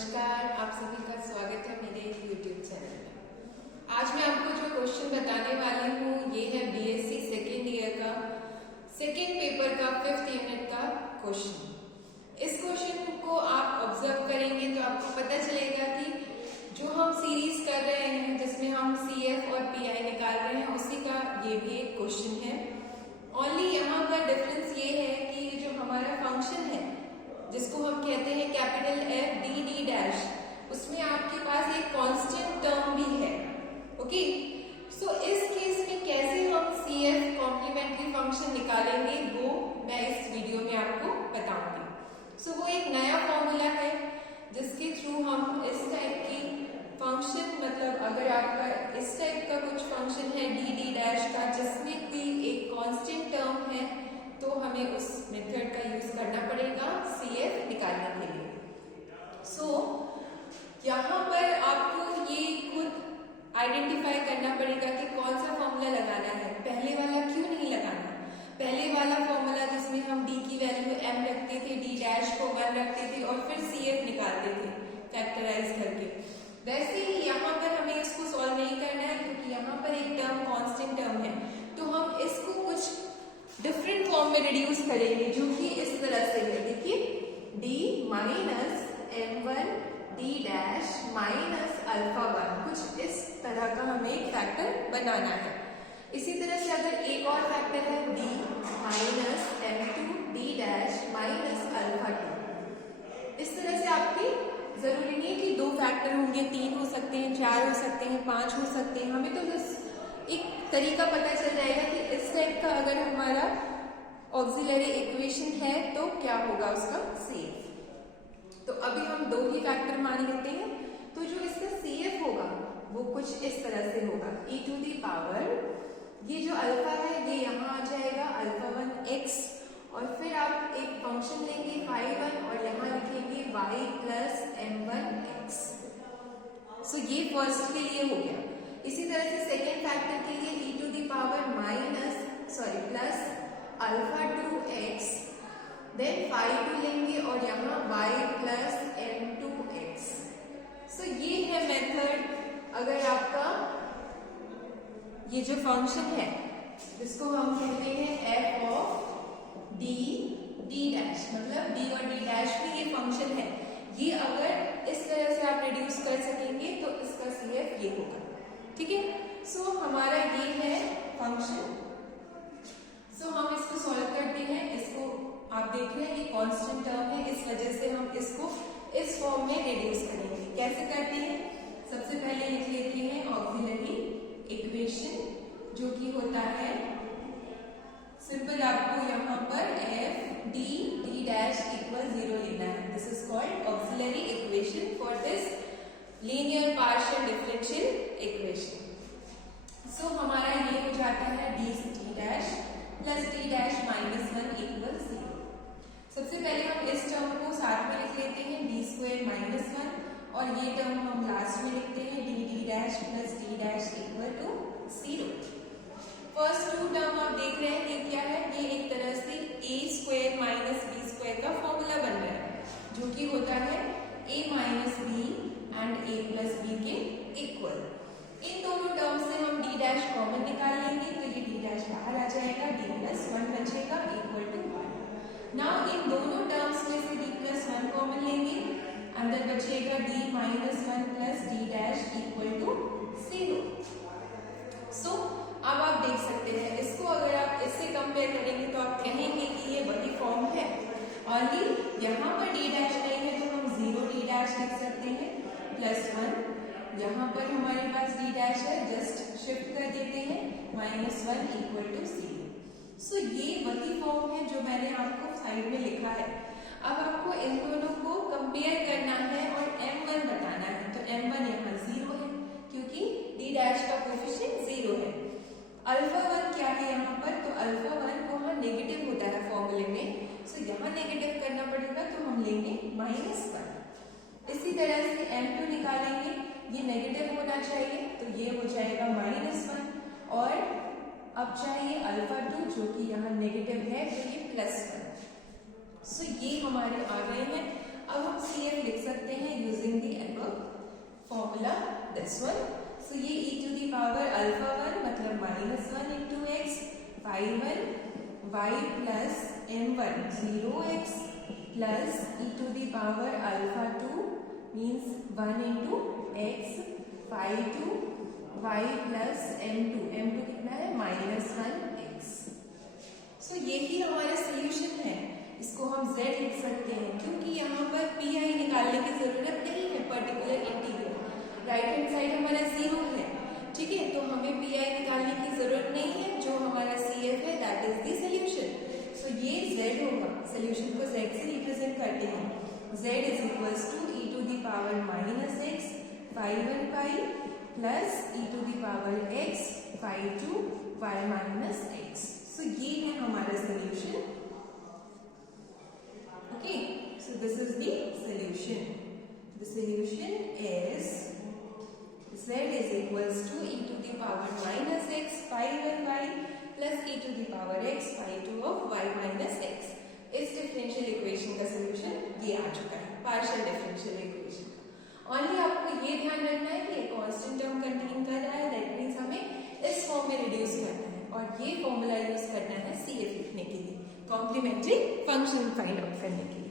नमस्कार, आप सभी का स्वागत है मेरे YouTube चैनल में। आज मैं आपको जो क्वेश्चन बताने वाली हूँ ये है बीएससी सेकेंड ईयर का सेकेंड पेपर का 5th यूनिट का क्वेश्चन। इस क्वेश्चन को आप ऑब्जर्व करेंगे तो आपको पता चलेगा कि जो हम सीरीज कर रहे हैं जिसमें हम CF और PI निकाल रहे हैं उसी का ये भी एक क्वेश्चन है। ओनली यहाँ पर डिफरेंस ये है कि जो हमारा फंक्शन है जिसको हम कहते हैं capital F D D dash, उसमें आपके पास एक कांस्टेंट टर्म भी है। ओके, सो इस केस में कैसे हम CF कॉम्प्लीमेंट्री फंक्शन निकालेंगे वो मैं इस वीडियो में आपको बताऊंगी। सो वो एक नया फॉर्मूला है जिसके थ्रू हम इस टाइप की फंक्शन, मतलब अगर आपका इस टाइप का कुछ फंक्शन है D D डैश का जिसमें कोई एक कांस्टेंट टर्म है तो हमें उस मेथड का यूज करना पड़ेगा CF निकालने के लिए। सो यहाँ पर आपको ये खुद आइडेंटिफाई करना पड़ेगा कि कौन सा फॉर्मूला लगाना है। पहले वाला क्यों नहीं लगाना? पहले वाला फॉर्मूला जिसमें हम D की वैल्यू m रखते थे, D डैश को 1 रखते थे और फिर CF निकालते थे फैक्टराइज करके, वैसे ही यहाँ पर हमें इसको सॉल्व नहीं करना है क्योंकि यहाँ पर एक टर्म कांस्टेंट टर्म है तो हम इसको कुछ डिफरेंट फॉर्म में रिड्यूस करेंगे जो कि इस तरह से है। देखिए d minus m1 d dash minus alpha 1, कुछ इस तरह का हमें एक फैक्टर बनाना है। इसी तरह से अगर एक और फैक्टर है d minus m2 d dash minus alpha 2, इस तरह से आपकी जरूरी नहीं है कि 2 फैक्टर होंगे, 3 हो सकते हैं, 4 हो सकते हैं, 5 हो सकते हैं। हमें तो बस एक तरीका पता चल जाएगा कि इस टाइप का अगर हमारा ऑक्सिलरी इक्वेशन है तो क्या होगा उसका CF। तो अभी हम 2 ही फैक्टर मान लेते हैं, तो जो इसका CF होगा वो कुछ इस तरह से होगा e टू दी पावर, ये जो अल्फा है ये यहाँ आ जाएगा अल्फा 1 x, और फिर आप एक फंक्शन लेंगे y1 और यहाँ लिखेंगे y plus m1 x। So ये फर्स्ट के लिए हो गया। इसी तरह से सेकेंड फैक्टर के लिए e to the power plus alpha 2x, then y2 लेंगे और यहाँ y प्लस m2x। सो ये है मेथड। अगर आपका ये जो फंक्शन है जिसको हम कहते हैं f of d d dash, मतलब d और d डैश में ये फंक्शन है, ये अगर इस तरह से आप रिड्यूस कर सकेंगे तो इसका CF ये होगा। ठीक है, सो हमारा ये है फंक्शन। सो हम इसको सॉल्व करते हैं। इसको आप देख रहे हैं ये कांस्टेंट टर्म है, इस वजह से हम इसको इस फॉर्म में रिड्यूस करेंगे। कैसे करते हैं? सबसे पहले लिख लेते हैं ऑक्सिलरी इक्वेशन जो कि होता है सिंपल, आपको यहाँ पर f d d डैश इक्वल 0 लेना है। This is called auxiliary equation for this linear partial differential equation. So हमारा ये हो जाता है d dash plus d dash minus 1 equal 0। सबसे पहले हम इस टर्म को साथ में लिख लेते हैं d स्क्वायर माइनस 1, और ये टर्म हम लास्ट में लिखते हैं d dash plus d dash equal to 0। First 2 term आप देख रहे हैं ये क्या है, ये एक तरह से a square minus b square का फॉर्मूला बन रहा है जो कि होता है a minus b and a plus b के इक्वल। इन दोनों टर्म्स से हम d डैश कॉमन निकाल लेंगे तो ये d डैश बाहर आ जाएगा, d प्लस 1 बचेगा इक्वल टू 1। नाउ इन दोनों टर्म्स में से d प्लस 1 कॉमन लेंगे, अंदर बचेगा d minus 1 plus d dash equal to 0। So अब आप देख सकते हैं इसको अगर आप इससे कंपेयर करेंगे तो आप कहेंगे कि ये वही फॉर्म है, ओनली यहाँ पर d डैश नहीं है तो हम 0 d डैश लिख सकते हैं प्लस 1, यहाँ पर हमारे पास d डैश है, जस्ट शिफ्ट कर देते हैं माइनस 1 इक्वल टू 0। सो ये वही फॉर्म है जो मैंने आपको साइड में लिखा है। अब आपको इन दोनों को कंपेयर करना है और m1 बताना है, तो m1 यहाँ 0 है क्योंकि d डैश का कोफिशिएंट 0 है। अल्फा 1 क्या है यहाँ पर, तो अल्फा 1 वहाँ नेगेटिव होता है फॉर्मूले में, सो यहाँ नेगेटिव करना पड़ेगा तो हम लेंगे माइनस 1। इसी तरह से m2 निकालेंगे, ये नेगेटिव होना चाहिए तो ये हो जाएगा माइनस 1, और अब चाहिए अल्फा 2 जो कि यहाँ नेगेटिव है तो ये प्लस 1। सो ये हमारे आ गए हैं। अब हम CF लिख सकते हैं यूजिंग 1. सो ये e to the power alpha 1 मतलब -1 into x, phi 1 y plus m1 0x plus e to the power alpha 2 means 1 into x, phi 2 y plus m2 कितना है -1x. सो यही हमारा सोल्यूशन है. इसको हम z लिख सकते हैं क्योंकि यहाँ पर pi निकालने की जरूरत नहीं है. Particular integral right hand side हमारा 0 है, ठीक है, तो हमें pi निकालने की जरूरत नहीं है. जो हमारा CF है दैट इज द सोल्यूशन. सो ये z होगा. सोल्यूशन को z से रिप्रेजेंट करते हैं. z is equals to e to the power -x phi 1 pi plus e to the power x phi 2 y minus x. So ये है हमारा solution. Okay, so this is the solution. The solution is z is equals to e to the power -x phi 1 y plus e to the power x phi 2 of y minus x. इस differential equation का solution ये आ चुका है, partial differential equation. Only आपको ये ध्यान रखना है कि कांस्टेंट टर्म कंटेन कर रहा है, दैट मीन्स हमें इस फॉर्म में रिड्यूस करना है और ये फॉर्मूला यूज करना है CF लिखने के लिए, कॉम्प्लीमेंट्री फंक्शन फाइंड आउट करने के लिए.